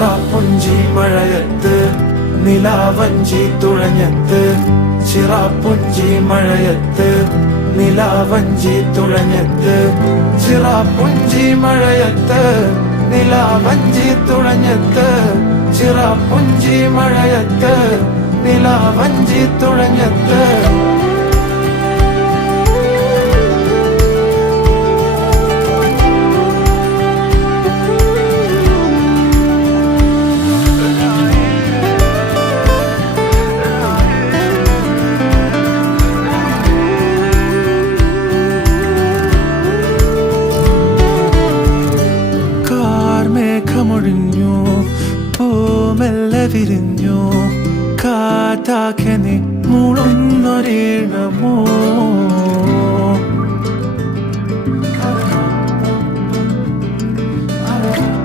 ചിറാപ്പുഞ്ചി മഴയത്ത് നിലാവഞ്ചി തുഴഞ്ഞത്ത് ചിറാപ്പുഞ്ചി മഴയത്ത് നിലാവഞ്ചി തുഴഞ്ഞത്ത് ചിറാപ്പുഞ്ചി മഴയത്ത് നിലാവഞ്ചി തുഴഞ്ഞത്ത് ചിറാപ്പുഞ്ചി മഴയത്ത് നിലാവഞ്ചി തുഴഞ്ഞത്ത് മേഘമൊഴിഞ്ഞു പൂമെല്ലെ വിരിഞ്ഞു കാറ്റാകെ നീ മൂളുന്നൊരീണമോ